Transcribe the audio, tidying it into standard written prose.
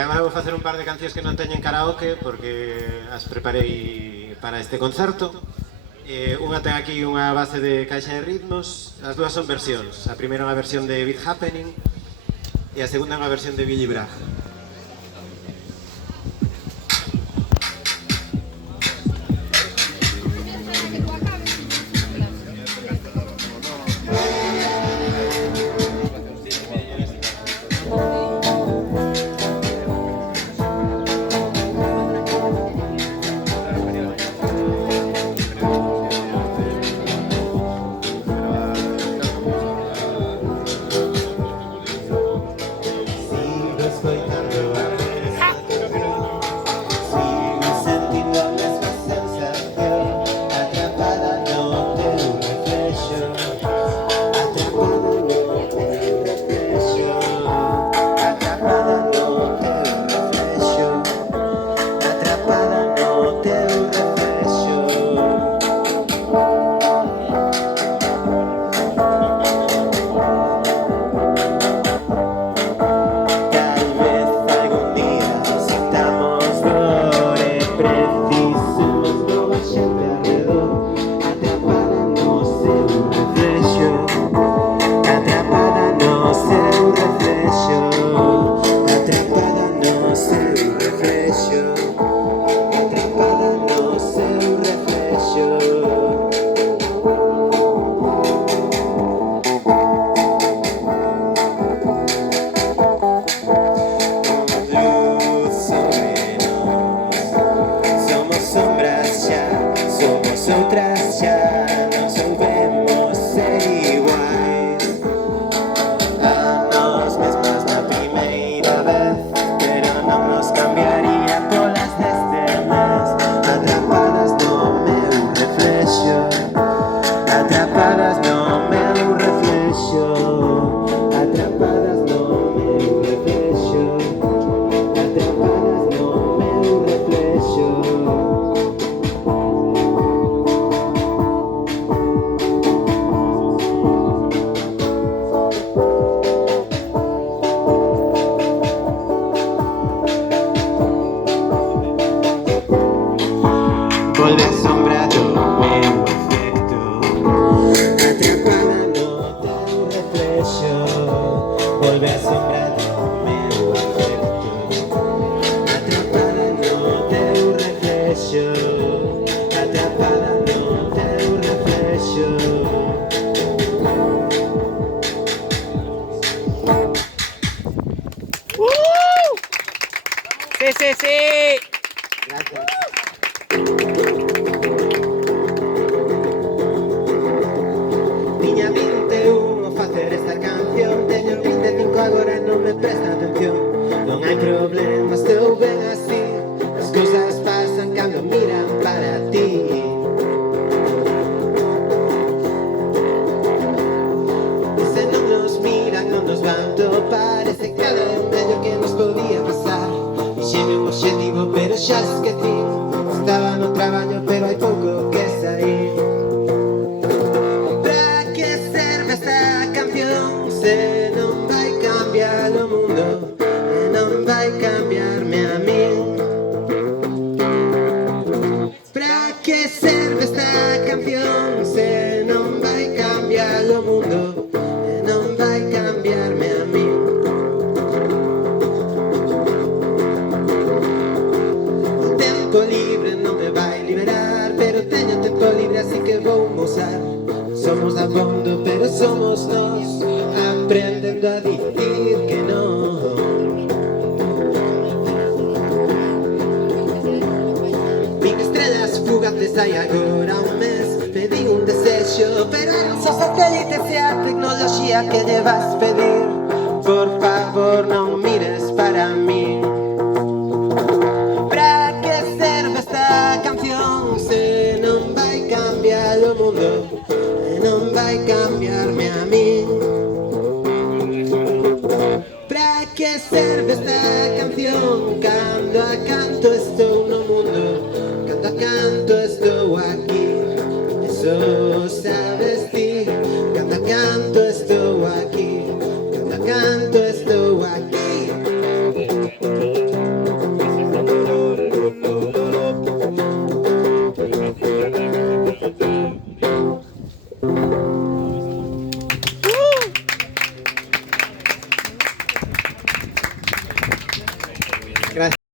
Agora vou facer un par de cancións que non teñen karaoke porque as preparei para este concerto. Unha ten aquí unha base de caixa de ritmos, as dúas son versións. A primeira é unha versión de Beat Happening e a segunda é unha versión de Billy Bragg. Volve sombra do meu efecto, atrapada no teu reflexo. Volve sombra do meu efecto, atrapada no teu reflexo, atrapada no teu reflexo. Sí, sí, sí. Gracias. Tiña 21 ao facer esta canción, teño 25 agora e non me presta atención. Non hai problema, estou ben así, as cousas pasan cando miran para ti. E se non nos miran, non nos van topar, ese cara é o mello que nos podía pasar. Dixeme un obxectivo, pero xa esqueci, estaba no traballo, pero hai pouco que sair. Se non vai cambiar o mundo e non vai cambiarme a min. Pra que serve esta canción se non vai cambiar o mundo e non vai cambiarme a min? O tempo libre non me vai liberar, pero teño tempo libre así que vou usar. Somos abondo pero somos nós, aprendendo a dicir que non. Vin estrellas fugaces hai agora un mes, pedí un desexo, pero eran só satélites e a tecnoloxía que lle vas pedir. Por favor non mires para mí. Pra que serve esta canción se non vai cambiar o mundo e non vai cambiarme a mí? ¿Para qué serve esta canción? Cando a canto estou